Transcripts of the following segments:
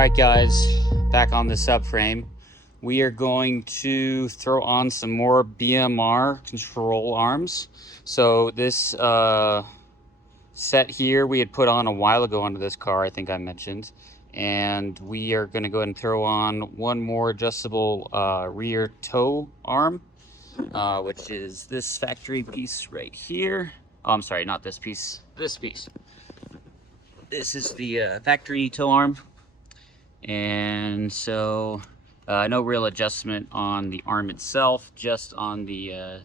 Alright guys, back on the subframe. We are going to throw on some more BMR control arms. So this set here we had put on a while ago onto this car, I think I mentioned. And we are going to go ahead and throw on one more adjustable rear toe arm, which is this factory piece right here. Oh, I'm sorry, not this piece, this piece. This is the factory toe arm. And so no real adjustment on the arm itself, just on the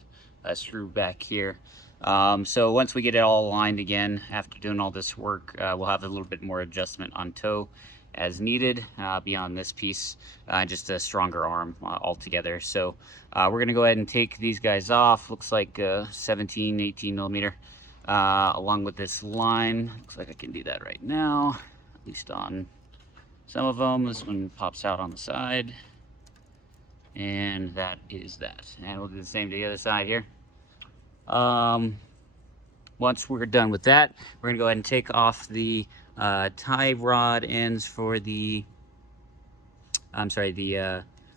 screw back here. So once we get it all aligned again, after doing all this work, we'll have a little bit more adjustment on toe as needed beyond this piece, just a stronger arm altogether. So we're gonna go ahead and take these guys off. Looks like 17, 18 millimeter, along with this line. Looks like I can do that right now, at least on some of them. This one pops out on the side, and that is that. And we'll do the same to the other side here. Once we're done with that, we're gonna go ahead and take off the tie rod ends for the,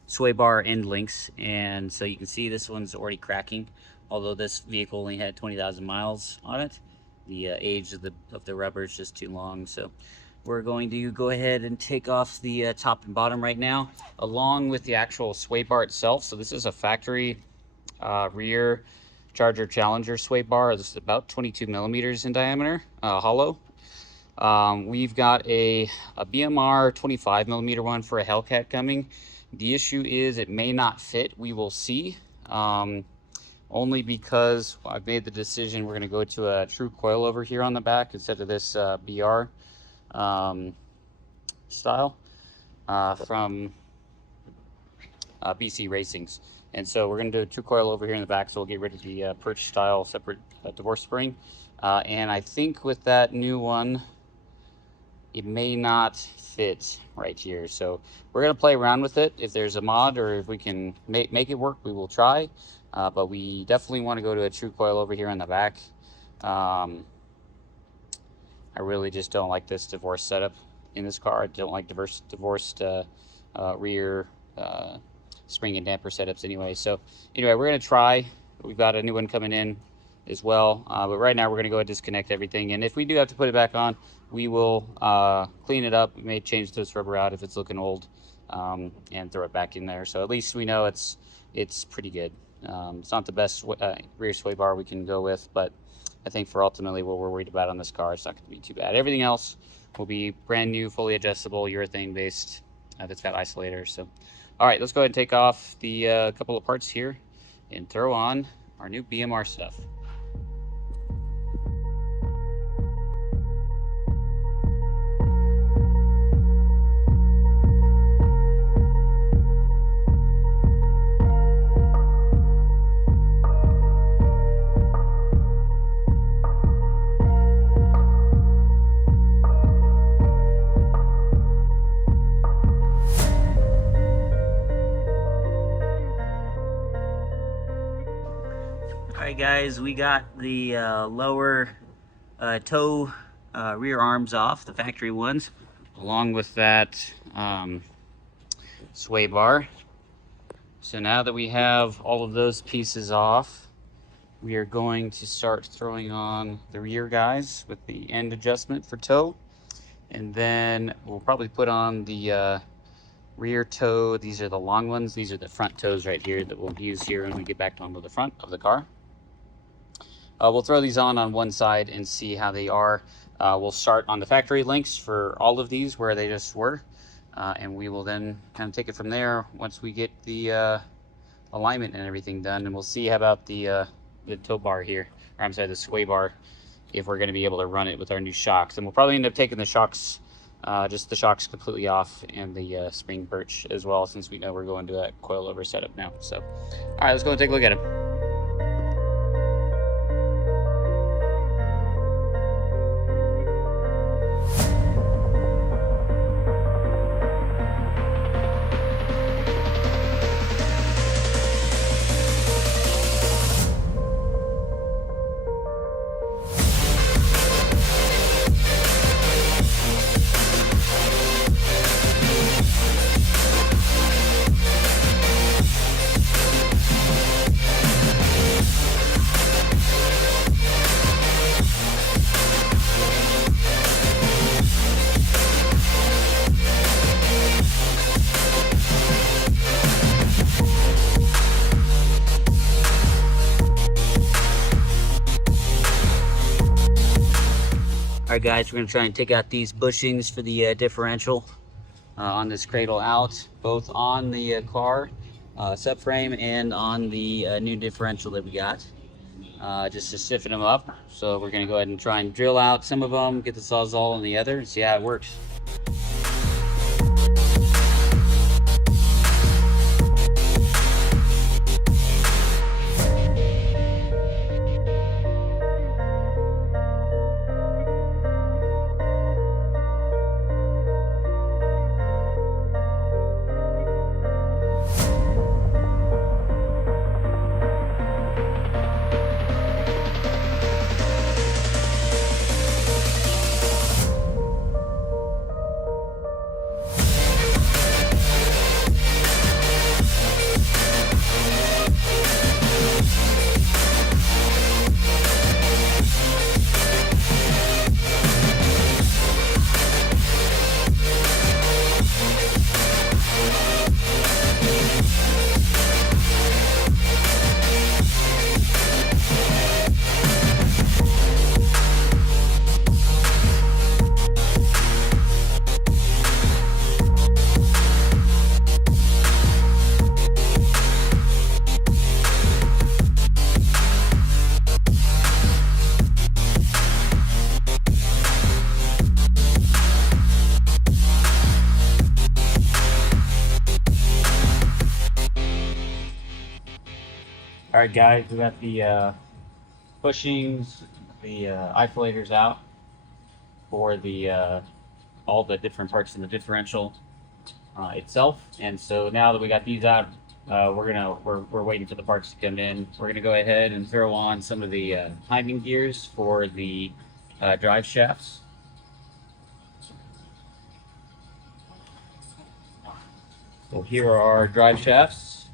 sway bar end links. And so you can see this one's already cracking, although this vehicle only had 20,000 miles on it. The age of the rubber is just too long. So we're going to go ahead and take off the top and bottom right now, along with the actual sway bar itself. So this is a factory rear Charger Challenger sway bar. This is about 22 millimeters in diameter, hollow. We've got a BMR 25 millimeter one for a Hellcat coming. The issue is it may not fit. We will see. Only because I've made the decision we're going to go to a true coilover here on the back instead of this BR style from BC Racings. And so we're going to do a true coil over here in the back, so we'll get rid of the perch style separate divorce spring. And I think with that new one, it may not fit right here. So we're going to play around with it. If there's a mod or if we can make it work, we will try. But we definitely want to go to a true coil over here on the back. I really just don't like this divorce setup in this car. I don't like divorced rear spring and damper setups anyway. So anyway, we're going to try. We've got a new one coming in as well. But right now we're going to go ahead and disconnect everything. And if we do have to put it back on, we will clean it up. We may change this rubber out if it's looking old, and throw it back in there. So at least we know it's pretty good. It's not the best rear sway bar we can go with, but I think for ultimately what we're worried about on this car, it's not going to be too bad. Everything else will be brand new, fully adjustable, urethane based, that's got isolators. So all right, let's go ahead and take off the couple of parts here and throw on our new BMR stuff. Alright guys, we got the lower toe rear arms off, the factory ones, along with that sway bar. So now that we have all of those pieces off, we are going to start throwing on the rear guys with the end adjustment for toe. And then we'll probably put on the rear toe. These are the long ones. These are the front toes right here that we'll use here when we get back onto the front of the car. We'll throw these on one side and see how they are. We'll start on the factory links for all of these where they just were, and we will then kind of take it from there once we get the alignment and everything done, and we'll see how about the tow bar here, or I'm sorry, the sway bar, if we're going to be able to run it with our new shocks. And we'll probably end up taking the shocks, just the shocks completely off, and the spring perch as well, since we know we're going to that coilover setup now. So, all right, let's go and take a look at it. Alright guys, we're going to try and take out these bushings for the differential on this cradle out, both on the car subframe and on the new differential that we got, just to stiffen them up. So we're going to go ahead and try and drill out some of them, get the Sawzall on the other, and see how it works. All right, guys, we got the bushings, the isolators out for the all the different parts of the differential itself. And so now that we got these out, we're waiting for the parts to come in. We're gonna go ahead and throw on some of the timing gears for the drive shafts. So here are our drive shafts.